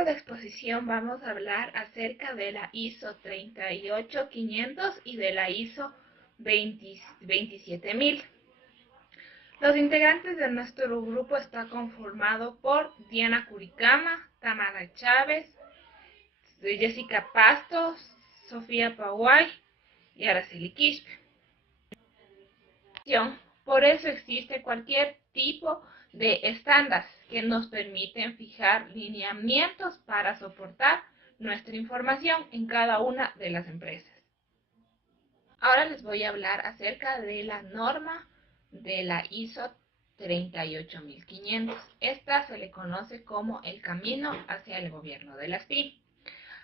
libro de exposición vamos a hablar acerca de la ISO 38500 y de la ISO 27000. Los integrantes de nuestro grupo están conformados por Diana Curicama, Tamara Chávez, Jessica Pastos, Sofía Paguay y Araceli Quispe. Por eso existe cualquier tipo de estándares que nos permiten fijar lineamientos para soportar nuestra información en cada una de las empresas. Ahora les voy a hablar acerca de la norma de la ISO 38500. Esta se le conoce como el camino hacia el gobierno de las TI.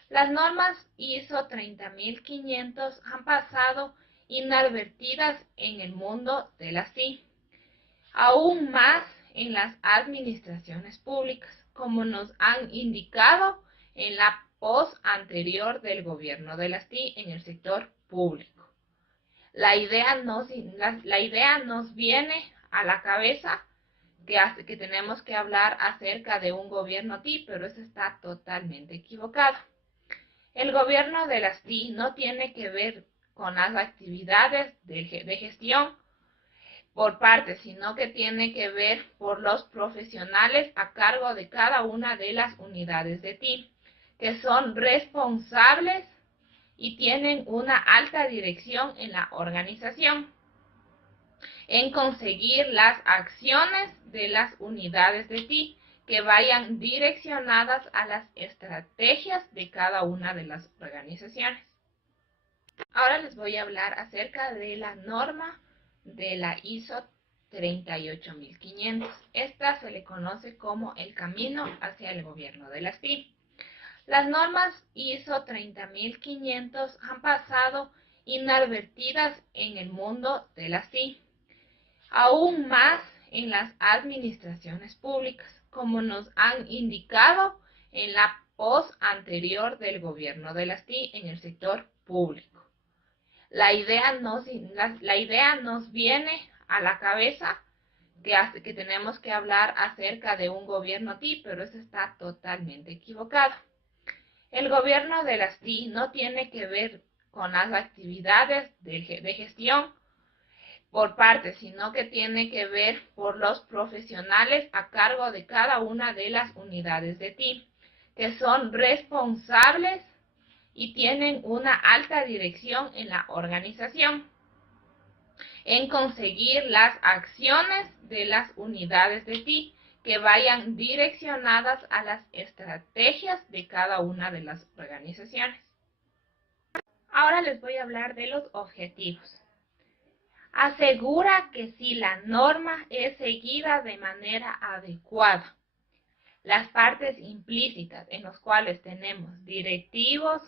Las normas ISO 30500 han pasado inadvertidas en el mundo de las TI, aún más en las administraciones públicas, como nos han indicado en la post anterior del gobierno de las TI en el sector público. La idea nos viene a la cabeza que tenemos que hablar acerca de un gobierno TI, pero eso está totalmente equivocado. El gobierno de las TI no tiene que ver con las actividades de gestión por parte, sino que tiene que ver por los profesionales a cargo de cada una de las unidades de TI, que son responsables y tienen una alta dirección en la organización, en conseguir las acciones de las unidades de TI que vayan direccionadas a las estrategias de cada una de las organizaciones. Ahora les voy a hablar acerca de la norma de la ISO 38500. Esta se le conoce como el camino hacia el gobierno de las TI. Las normas ISO 30500 han pasado inadvertidas en el mundo de las TI, aún más en las administraciones públicas, como nos han indicado en la post anterior del gobierno de las TI en el sector público. La idea nos viene a la cabeza que tenemos que hablar acerca de un gobierno TI, pero eso está totalmente equivocado. El gobierno de las TI no tiene que ver con las actividades de gestión por parte, sino que tiene que ver por los profesionales a cargo de cada una de las unidades de TI, que son responsables y tienen una alta dirección en la organización, en conseguir las acciones de las unidades de TI que vayan direccionadas a las estrategias de cada una de las organizaciones. Ahora les voy a hablar de los objetivos. Asegura que si la norma es seguida de manera adecuada, las partes implícitas en las cuales tenemos directivos,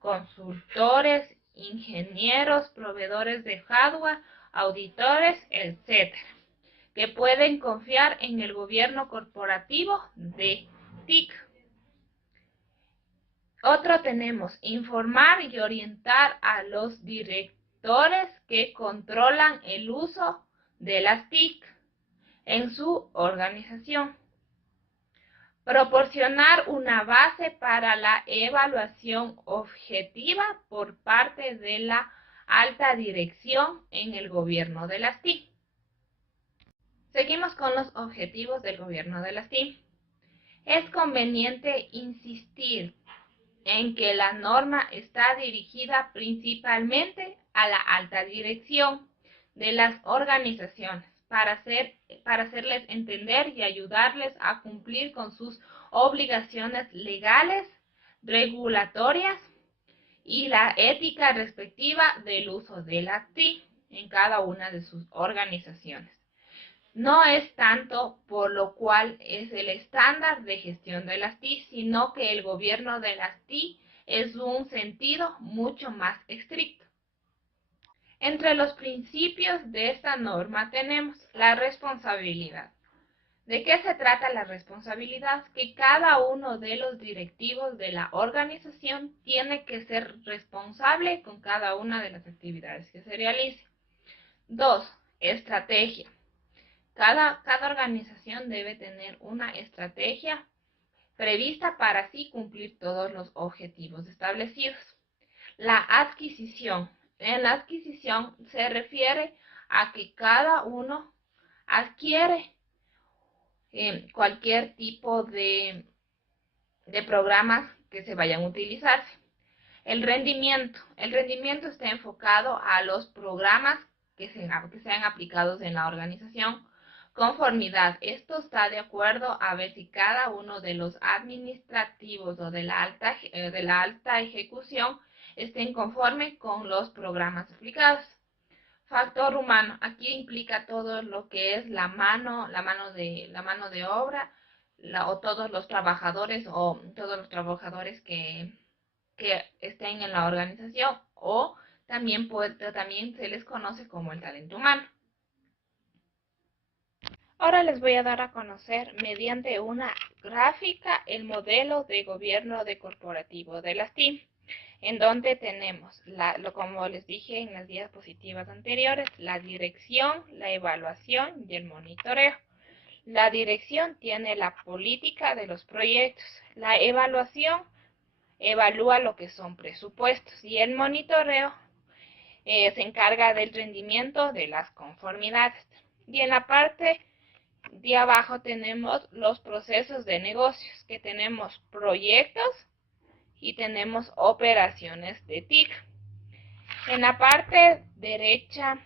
consultores, ingenieros, proveedores de hardware, auditores, etc., que pueden confiar en el gobierno corporativo de TIC. Otro tenemos informar y orientar a los directores que controlan el uso de las TIC en su organización. Proporcionar una base para la evaluación objetiva por parte de la alta dirección en el gobierno de las TI. Seguimos con los objetivos del gobierno de las TI. Es conveniente insistir en que la norma está dirigida principalmente a la alta dirección de las organizaciones para hacerles entender y ayudarles a cumplir con sus obligaciones legales, regulatorias y la ética respectiva del uso de la TI en cada una de sus organizaciones. No es tanto por lo cual es el estándar de gestión de las TI, sino que el gobierno de las TI es un sentido mucho más estricto. Entre los principios de esta norma tenemos la responsabilidad. ¿De qué se trata la responsabilidad? Que cada uno de los directivos de la organización tiene que ser responsable con cada una de las actividades que se realicen. 2. Estrategia. Cada organización debe tener una estrategia prevista para así cumplir todos los objetivos establecidos. La adquisición. En la adquisición se refiere a que cada uno adquiere cualquier tipo de programas que se vayan a utilizarse. El rendimiento está enfocado a los programas que sean aplicados en la organización. Conformidad, esto está de acuerdo a ver si cada uno de los administrativos o de la alta ejecución estén conforme con los programas aplicados. Factor humano, aquí implica todo lo que es la mano de obra, o todos los trabajadores que estén en la organización, o también se les conoce como el talento humano. Ahora les voy a dar a conocer mediante una gráfica el modelo de gobierno de corporativo de las TIM, en donde tenemos, como les dije en las diapositivas anteriores, la dirección, la evaluación y el monitoreo. La dirección tiene la política de los proyectos, la evaluación evalúa lo que son presupuestos y el monitoreo se encarga del rendimiento de las conformidades. Y en la parte de abajo tenemos los procesos de negocios, que tenemos proyectos y tenemos operaciones de TIC. En la parte derecha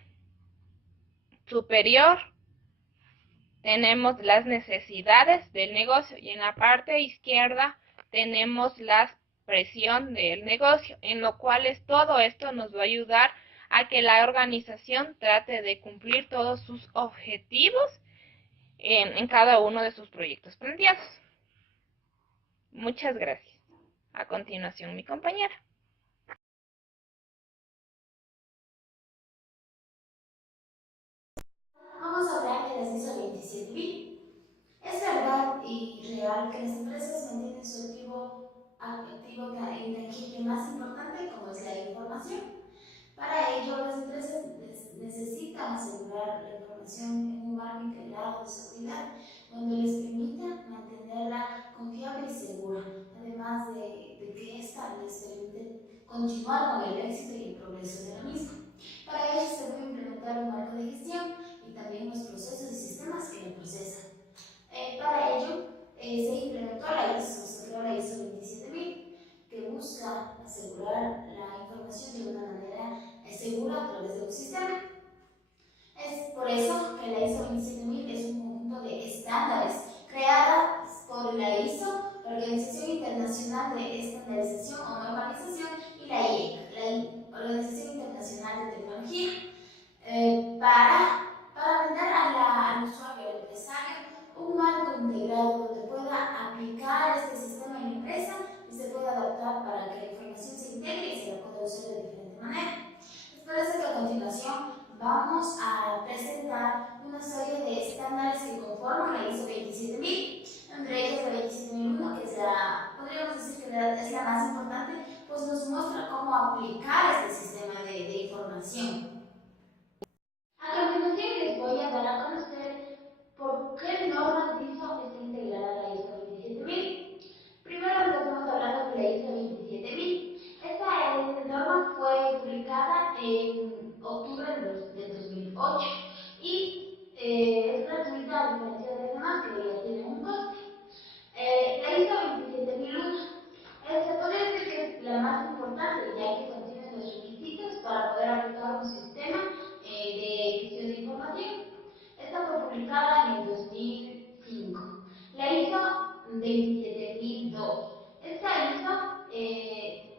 superior tenemos las necesidades del negocio y en la parte izquierda tenemos la presión del negocio, en lo cual todo esto nos va a ayudar a que la organización trate de cumplir todos sus objetivos en cada uno de sus proyectos planteados. Muchas gracias. A continuación, mi compañera. Vamos a hablar de las ISO 27000. Es verdad y real que las empresas mantienen su activo intangible más importante, como es la información. Para ello, las empresas necesitan asegurar la información en un marco integrado de seguridad, donde les permita mantenerla confiable y segura, además de que ésta les permite continuar con el éxito y el progreso de la misma. Para ello se debe implementar un marco de gestión y también los procesos y sistemas que lo procesan. Para ello se implementó la ISO, se creó la ISO 27000, que busca asegurar la información de una manera segura a través de un sistema. Es por eso que la ISO 27000 es un conjunto de estándares creada por la ISO, la Organización Internacional de Estandarización o Normalización, y la IEC, la Organización Internacional de Tecnología, para brindar al usuario, al empresario, un marco integrado donde pueda aplicar este sistema en la empresa y se pueda adaptar para que la información se integre y se la pueda usar de diferente manera. Es por eso que a continuación vamos a presentar una serie de estándares que conforman la ISO 27000, entre ellas la 27001, que podríamos decir que es la más importante, pues nos muestra cómo aplicar este sistema de información. A continuación les voy a dar a conocer por qué normas de ISO está integrada la ISO 27000. Primero empezamos hablando de la ISO 27000. Esta norma fue publicada en octubre del 2008 y es gratuita a diferencia de las demás que ya tienen un coste. La ISO 27001 se podría decir que es la más importante, ya que contiene los requisitos para poder aplicar un sistema de gestión de información. Esta fue publicada en el 2005. La ISO 27002. Esta ISO,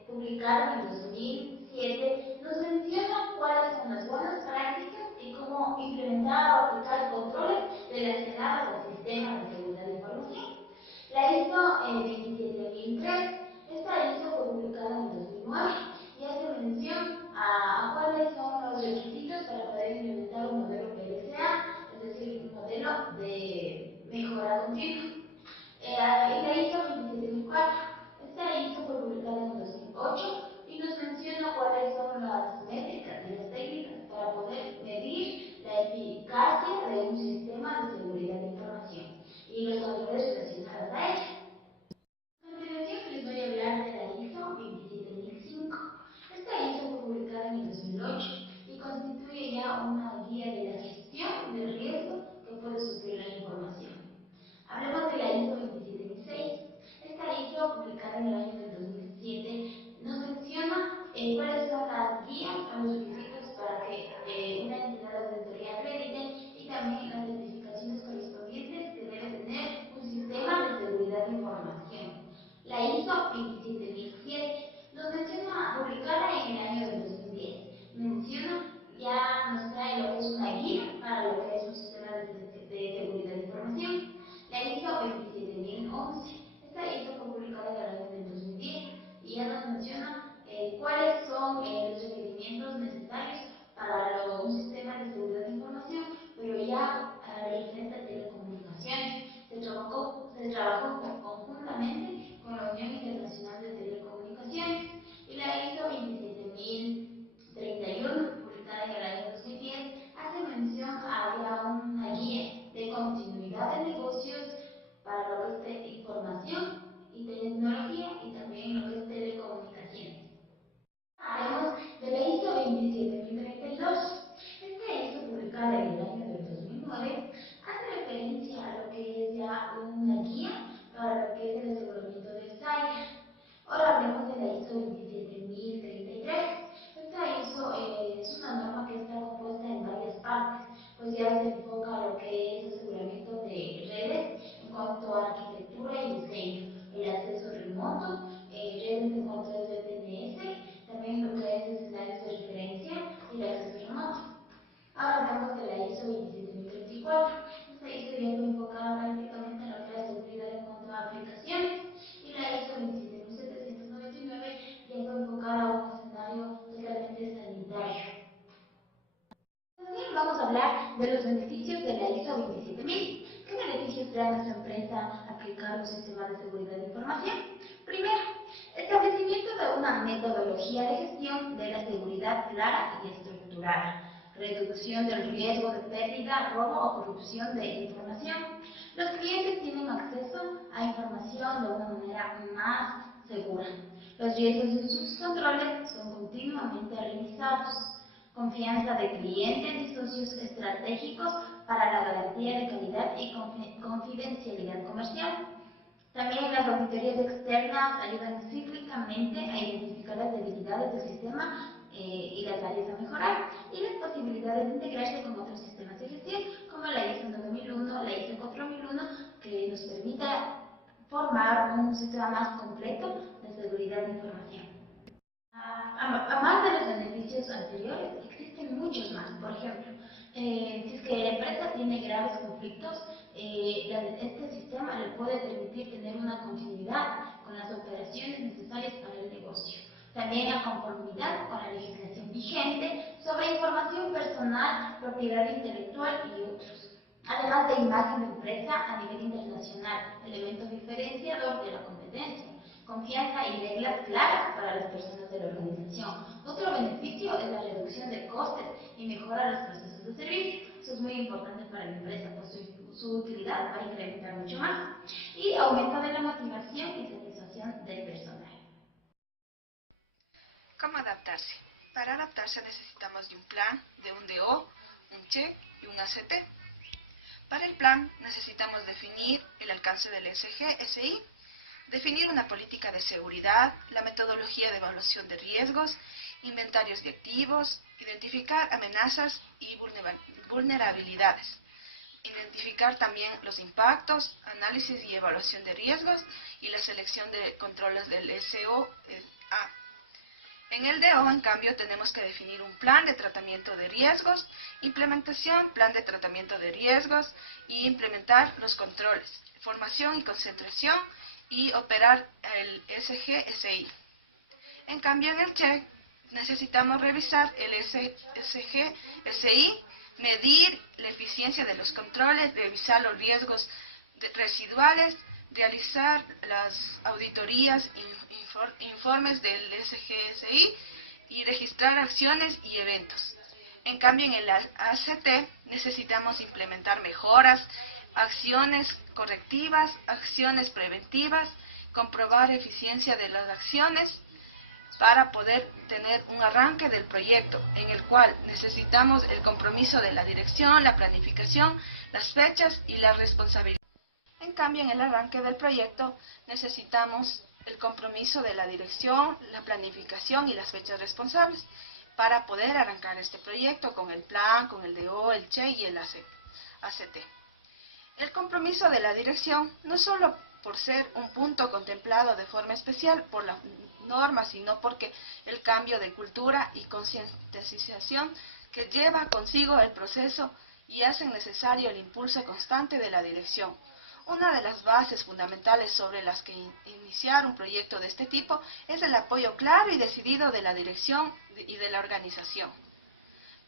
publicada en el 2007, nos menciona cuáles son las buenas prácticas y cómo implementar o aplicar controles relacionados al sistema de seguridad de información. La ISO 27003. Esta ISO fue publicada en el 2009 y hace mención a cuáles son los requisitos para poder implementar un modelo PDCA, es decir, un modelo de mejora continua. Y la ISO 27004. Esta ISO fue publicada en el 2008 y nos menciona cuáles son las métricas y las técnicas para poder medir la eficacia de un sistema de seguridad de información y los controles relacionados a ella. trabajó conjuntamente con la Unión Internacional de Telecomunicaciones y la ISO 27031, publicada en el año 2010, hace mención hacia una guía de continuidad de negocios para lo que es de información y tecnología y también lo que es telecomunicaciones. Hablaremos de la ISO 27032. Esta ISO, publicada en el año del 2009, hace referencia a lo que es ya una guía para lo que es el aseguramiento del cyber. Ahora hablemos de la ISO 27033. Esta ISO es una norma que está compuesta en varias partes, pues ya se enfoca a lo que es aseguramiento de redes en cuanto a arquitectura y diseño, el acceso remoto, redes en cuanto a DNS, también lo que es escenarios de referencia y el acceso remoto. Ahora hablamos de la ISO 27034. Esta ISO ya fue enfocada prácticamente en lo que es la seguridad en cuanto a aplicaciones y la ISO 27799 ya fue enfocada a un escenario totalmente sanitario. También vamos a hablar de los beneficios de la ISO 27000. ¿Qué beneficios trae a su empresa aplicar un sistema de seguridad de información? Primero, establecimiento de una metodología de gestión de la seguridad clara y estructurada. Reducción del riesgo de pérdida, robo o corrupción de información. Los clientes tienen acceso a información de una manera más segura. Los riesgos y sus controles son continuamente revisados. Confianza de clientes y socios estratégicos para la garantía de calidad y confidencialidad comercial. También las auditorías externas ayudan cíclicamente a identificar las debilidades del sistema y las áreas a mejorar, y las posibilidades de integrarse con otros sistemas de gestión, como la ISO 9001, la ISO 4001, que nos permita formar un sistema más completo de seguridad de información. Además de los beneficios anteriores, existen muchos más. Por ejemplo, si es que la empresa tiene graves conflictos, este sistema le puede permitir tener una continuidad con las operaciones necesarias para el negocio. También la conformidad con la legislación vigente sobre información personal, propiedad intelectual y otros. Además de imagen de empresa a nivel internacional, elemento diferenciador de la competencia. Confianza y reglas claras para las personas de la organización. Otro beneficio es la reducción de costes y mejora los procesos de servicio. Eso es muy importante para la empresa, pues su utilidad va a incrementar mucho más. Y aumento de la motivación y satisfacción del personal. ¿Cómo adaptarse? Para adaptarse necesitamos de un plan, de un DO, un CHE y un ACT. Para el plan necesitamos definir el alcance del SG-SI, definir una política de seguridad, la metodología de evaluación de riesgos, inventarios de activos, identificar amenazas y vulnerabilidades, identificar también los impactos, análisis y evaluación de riesgos y la selección de controles del SOA. En el DO, en cambio, tenemos que definir un plan de tratamiento de riesgos, implementación, plan de tratamiento de riesgos y implementar los controles, formación y concentración y operar el SG-SI. En cambio, en el CHE necesitamos revisar el SG-SI, medir la eficiencia de los controles, revisar los riesgos residuales, realizar las auditorías, informes del SG-SI y registrar acciones y eventos. En cambio, en el ACT necesitamos implementar mejoras, acciones correctivas, acciones preventivas, comprobar eficiencia de las acciones para poder tener un arranque del proyecto, en el cual necesitamos el compromiso de la dirección, la planificación, las fechas y la responsabilidad. En cambio, en el arranque del proyecto necesitamos el compromiso de la dirección, la planificación y las fechas responsables para poder arrancar este proyecto con el plan, con el DO, el CHE y el ACT. El compromiso de la dirección no solo por ser un punto contemplado de forma especial por la norma, sino porque el cambio de cultura y concientización que lleva consigo el proceso y hacen necesario el impulso constante de la dirección. Una de las bases fundamentales sobre las que iniciar un proyecto de este tipo es el apoyo claro y decidido de la dirección y de la organización.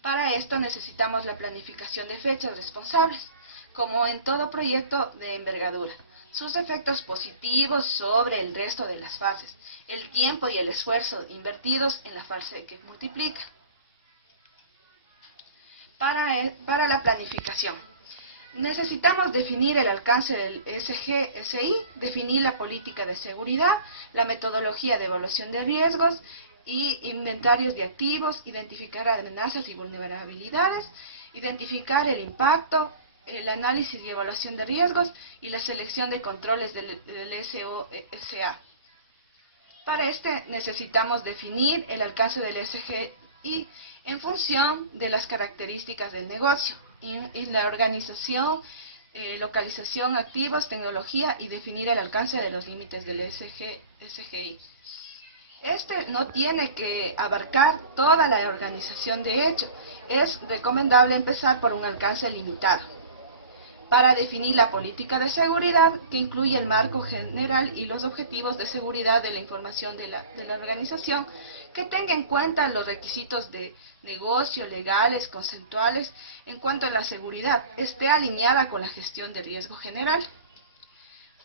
Para esto necesitamos la planificación de fechas responsables, como en todo proyecto de envergadura. sus efectos positivos sobre el resto de las fases, el tiempo y el esfuerzo invertidos en la fase que multiplica. Para la planificación, necesitamos definir el alcance del SG-SI, definir la política de seguridad, la metodología de evaluación de riesgos y inventarios de activos, identificar amenazas y vulnerabilidades, identificar el impacto, el análisis y evaluación de riesgos y la selección de controles del SOSA. Para este necesitamos definir el alcance del SGI en función de las características del negocio y la organización, localización, activos, tecnología y definir el alcance de los límites del SGI. Este no tiene que abarcar toda la organización, de hecho, es recomendable empezar por un alcance limitado. Para definir la política de seguridad, que incluye el marco general y los objetivos de seguridad de la información de la organización, que tenga en cuenta los requisitos de negocio, legales, conceptuales, en cuanto a la seguridad, esté alineada con la gestión de riesgo general.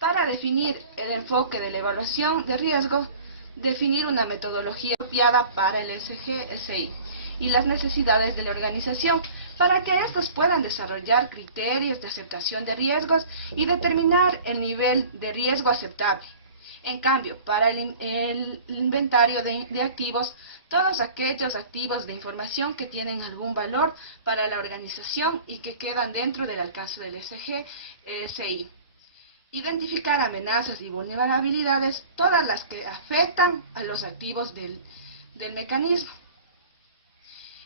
Para definir el enfoque de la evaluación de riesgo, definir una metodología apropiada para el SG-SI y las necesidades de la organización, para que estos puedan desarrollar criterios de aceptación de riesgos y determinar el nivel de riesgo aceptable. En cambio, para el inventario de activos, todos aquellos activos de información que tienen algún valor para la organización y que quedan dentro del alcance del SG-SI. Identificar amenazas y vulnerabilidades, todas las que afectan a los activos del mecanismo.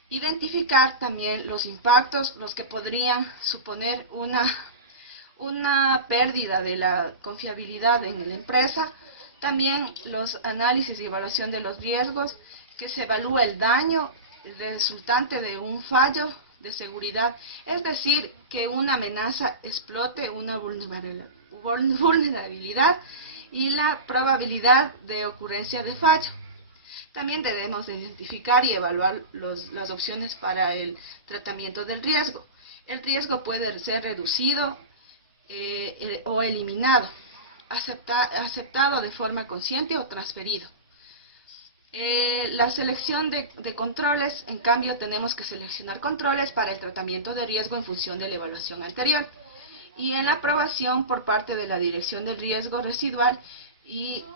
Identificar también los impactos, los que podrían suponer una pérdida de la confiabilidad en la empresa. También los análisis y evaluación de los riesgos, que se evalúa el daño resultante de un fallo de seguridad, es decir, que una amenaza explote una vulnerabilidad y la probabilidad de ocurrencia de fallo. También debemos identificar y evaluar las opciones para el tratamiento del riesgo. El riesgo puede ser reducido o eliminado, aceptado de forma consciente o transferido. La selección de controles, en cambio, tenemos que seleccionar controles para el tratamiento de riesgo en función de la evaluación anterior. Y en la aprobación por parte de la Dirección del Riesgo Residual y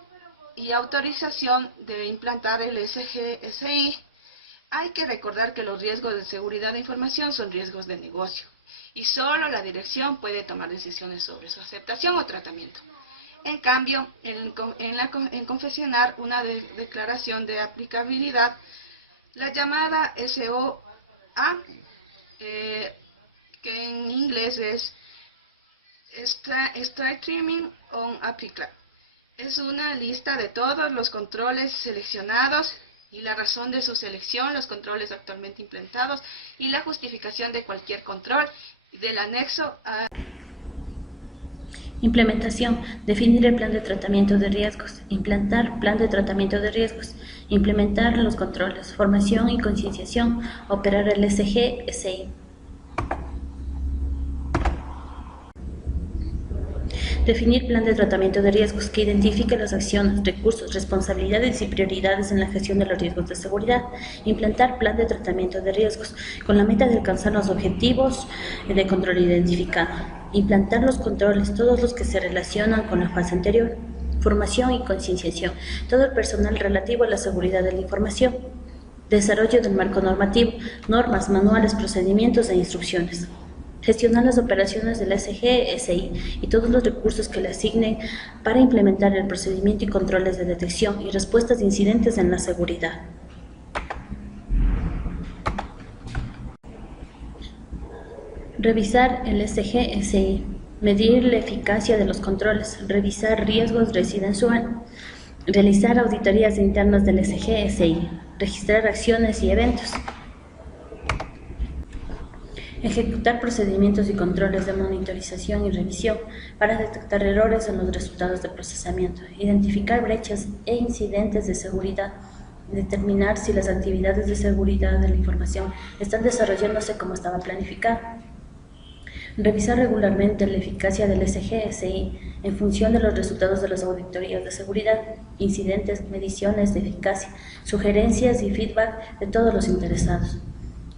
autorización de implantar el SG-SI, hay que recordar que los riesgos de seguridad de información son riesgos de negocio y solo la dirección puede tomar decisiones sobre su aceptación o tratamiento. En cambio, en confeccionar una declaración de aplicabilidad, la llamada SOA, que en inglés es Statement on Applicability, es una lista de todos los controles seleccionados y la razón de su selección, los controles actualmente implementados y la justificación de cualquier control del anexo a... Implementación. Definir el plan de tratamiento de riesgos. Implantar plan de tratamiento de riesgos. Implementar los controles. Formación y concienciación. Operar el SG-SI. Definir plan de tratamiento de riesgos que identifique las acciones, recursos, responsabilidades y prioridades en la gestión de los riesgos de seguridad. Implantar plan de tratamiento de riesgos con la meta de alcanzar los objetivos de control identificado. Implantar los controles, todos los que se relacionan con la fase anterior. Formación y concienciación, todo el personal relativo a la seguridad de la información. Desarrollo del marco normativo, normas, manuales, procedimientos e instrucciones. Gestionar las operaciones del SG-SI y todos los recursos que le asignen para implementar el procedimiento y controles de detección y respuestas de incidentes en la seguridad. Revisar el SG-SI, medir la eficacia de los controles, revisar riesgos residenciales, realizar auditorías internas del SG-SI, registrar acciones y eventos. Ejecutar procedimientos y controles de monitorización y revisión para detectar errores en los resultados de procesamiento, identificar brechas e incidentes de seguridad, determinar si las actividades de seguridad de la información están desarrollándose como estaba planificado. Revisar regularmente la eficacia del SGSI en función de los resultados de las auditorías de seguridad, incidentes, mediciones de eficacia, sugerencias y feedback de todos los interesados.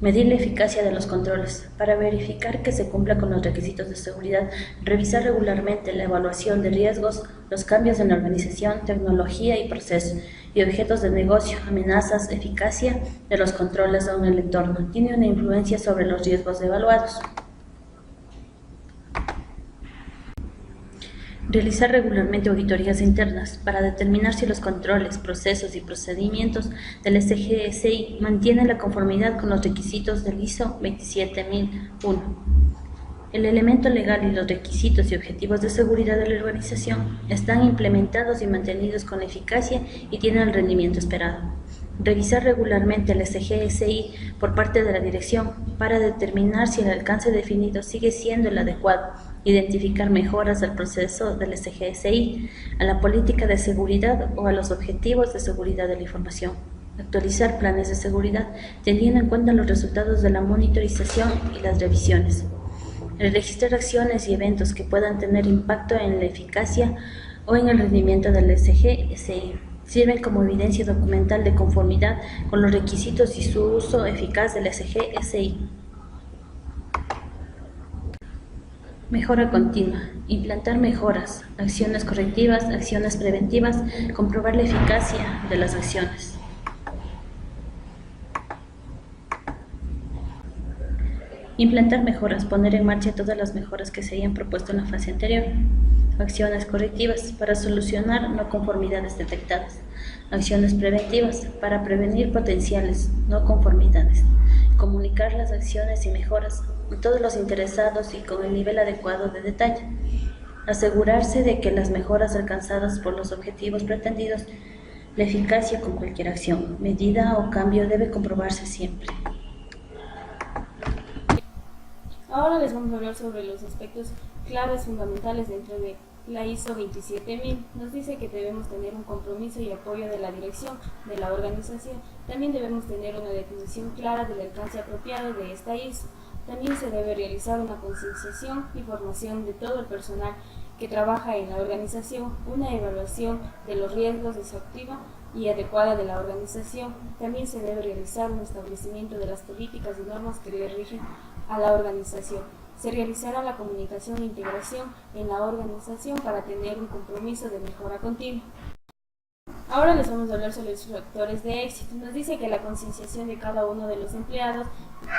Medir la eficacia de los controles. Para verificar que se cumpla con los requisitos de seguridad, revisar regularmente la evaluación de riesgos, los cambios en la organización, tecnología y procesos, y objetos de negocio, amenazas, eficacia de los controles en el entorno. Tiene una influencia sobre los riesgos evaluados. Realizar regularmente auditorías internas para determinar si los controles, procesos y procedimientos del SGSI mantienen la conformidad con los requisitos del ISO 27001. El elemento legal y los requisitos y objetivos de seguridad de la organización están implementados y mantenidos con eficacia y tienen el rendimiento esperado. Revisar regularmente el SGSI por parte de la dirección para determinar si el alcance definido sigue siendo el adecuado. Identificar mejoras al proceso del SGSI, a la política de seguridad o a los objetivos de seguridad de la información. Actualizar planes de seguridad teniendo en cuenta los resultados de la monitorización y las revisiones. Registrar acciones y eventos que puedan tener impacto en la eficacia o en el rendimiento del SGSI. Sirven como evidencia documental de conformidad con los requisitos y su uso eficaz del SGSI. Mejora continua. Implantar mejoras, acciones correctivas, acciones preventivas, comprobar la eficacia de las acciones. Implantar mejoras, poner en marcha todas las mejoras que se hayan propuesto en la fase anterior. Acciones correctivas, para solucionar no conformidades detectadas. Acciones preventivas, para prevenir potenciales no conformidades. Comunicar las acciones y mejoras a todos los interesados y con el nivel adecuado de detalle. Asegurarse de que las mejoras alcanzadas por los objetivos pretendidos, la eficacia con cualquier acción, medida o cambio debe comprobarse siempre. Ahora les vamos a hablar sobre los aspectos claves fundamentales dentro de la ISO 27000. Nos dice que debemos tener un compromiso y apoyo de la dirección de la organización. También debemos tener una definición clara del alcance apropiado de esta ISO. También se debe realizar una concienciación y formación de todo el personal que trabaja en la organización, una evaluación de los riesgos exhaustiva y adecuada de la organización. También se debe realizar un establecimiento de las políticas y normas que le rigen a la organización. Se realizará la comunicación e integración en la organización para tener un compromiso de mejora continua. Ahora les vamos a hablar sobre los factores de éxito. Nos dice que la concienciación de cada uno de los empleados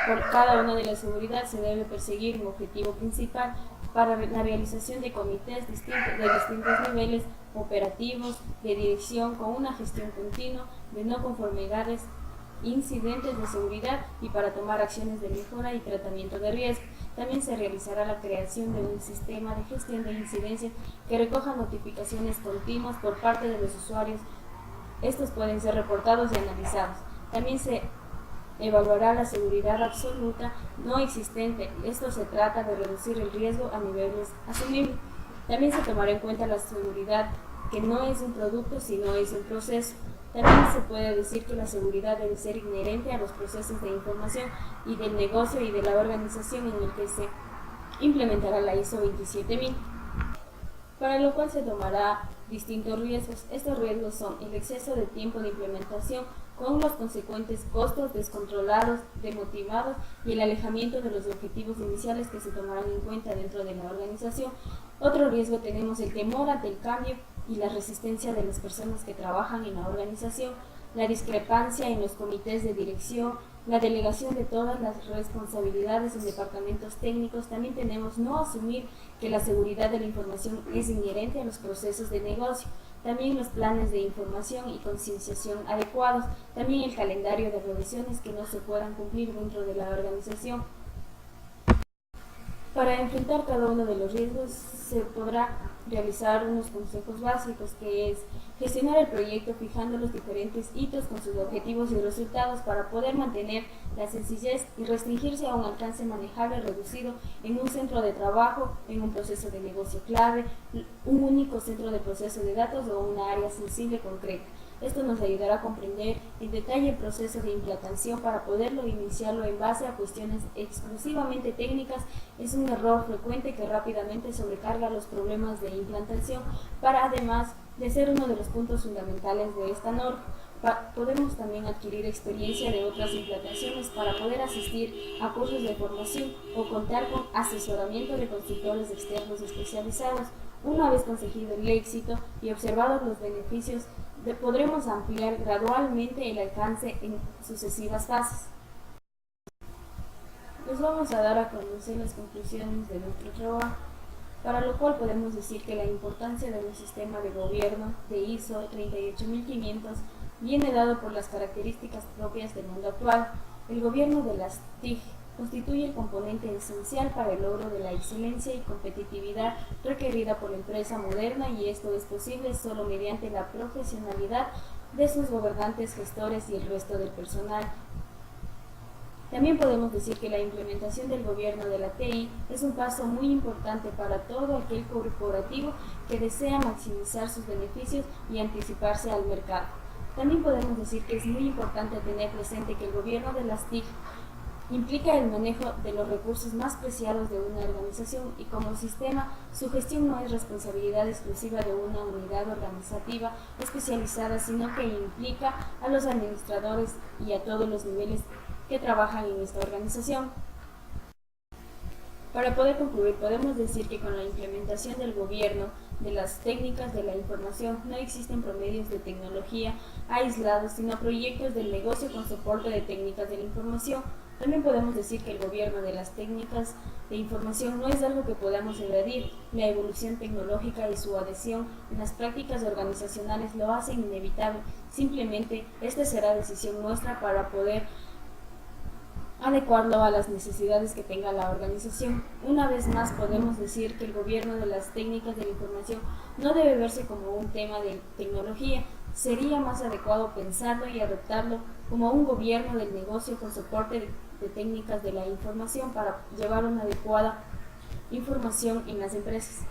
por cada una de la seguridad se debe perseguir un objetivo principal para la realización de comités de distintos niveles operativos de dirección con una gestión continua de no conformidades, incidentes de seguridad y para tomar acciones de mejora y tratamiento de riesgo. También se realizará la creación de un sistema de gestión de incidencias que recoja notificaciones continuas por parte de los usuarios. Estos pueden ser reportados y analizados. También se evaluará la seguridad absoluta no existente. Esto se trata de reducir el riesgo a niveles asumibles. También se tomará en cuenta la seguridad que no es un producto sino es un proceso. También se puede decir que la seguridad debe ser inherente a los procesos de información y del negocio y de la organización en el que se implementará la ISO 27000, para lo cual se tomará distintos riesgos. Estos riesgos son el exceso de tiempo de implementación con los consecuentes costos descontrolados, demotivados y el alejamiento de los objetivos iniciales que se tomarán en cuenta dentro de la organización. Otro riesgo tenemos el temor ante el cambio y la resistencia de las personas que trabajan en la organización, la discrepancia en los comités de dirección, la delegación de todas las responsabilidades en departamentos técnicos. También tenemos no asumir que la seguridad de la información es inherente a los procesos de negocio. También los planes de información y concienciación adecuados. También el calendario de revisiones que no se puedan cumplir dentro de la organización. Para enfrentar cada uno de los riesgos se podrá realizar unos consejos básicos, que es gestionar el proyecto fijando los diferentes hitos con sus objetivos y resultados para poder mantener la sencillez y restringirse a un alcance manejable reducido en un centro de trabajo, en un proceso de negocio clave, un único centro de proceso de datos o una área sensible concreta. Esto nos ayudará a comprender en detalle el proceso de implantación para poderlo iniciarlo en base a cuestiones exclusivamente técnicas. Es un error frecuente que rápidamente sobrecarga los problemas de implantación para, además de ser uno de los puntos fundamentales de esta norma. Podemos también adquirir experiencia de otras implantaciones para poder asistir a cursos de formación o contar con asesoramiento de consultores externos especializados. Una vez conseguido el éxito y observados los beneficios, podremos ampliar gradualmente el alcance en sucesivas fases. Les vamos a dar a conocer las conclusiones de nuestro trabajo, para lo cual podemos decir que la importancia de un sistema de gobierno de ISO 38500 viene dado por las características propias del mundo actual. El gobierno de las TIC constituye el componente esencial para el logro de la excelencia y competitividad requerida por la empresa moderna, y esto es posible solo mediante la profesionalidad de sus gobernantes, gestores y el resto del personal. También podemos decir que la implementación del gobierno de la TI es un paso muy importante para todo aquel corporativo que desea maximizar sus beneficios y anticiparse al mercado. También podemos decir que es muy importante tener presente que el gobierno de las TIC implica el manejo de los recursos más preciados de una organización, y como sistema, su gestión no es responsabilidad exclusiva de una unidad organizativa especializada, sino que implica a los administradores y a todos los niveles que trabajan en esta organización. Para poder concluir, podemos decir que con la implementación del gobierno de las técnicas de la información no existen promedios de tecnología aislados, sino proyectos del negocio con soporte de técnicas de la información. También podemos decir que el gobierno de las técnicas de información no es algo que podamos evadir. La evolución tecnológica y su adhesión en las prácticas organizacionales lo hacen inevitable. Simplemente esta será decisión nuestra para poder adecuarlo a las necesidades que tenga la organización. Una vez más podemos decir que el gobierno de las técnicas de la información no debe verse como un tema de tecnología. Sería más adecuado pensarlo y adoptarlo como un gobierno del negocio con soporte de técnicas de la información para llevar una adecuada información en las empresas.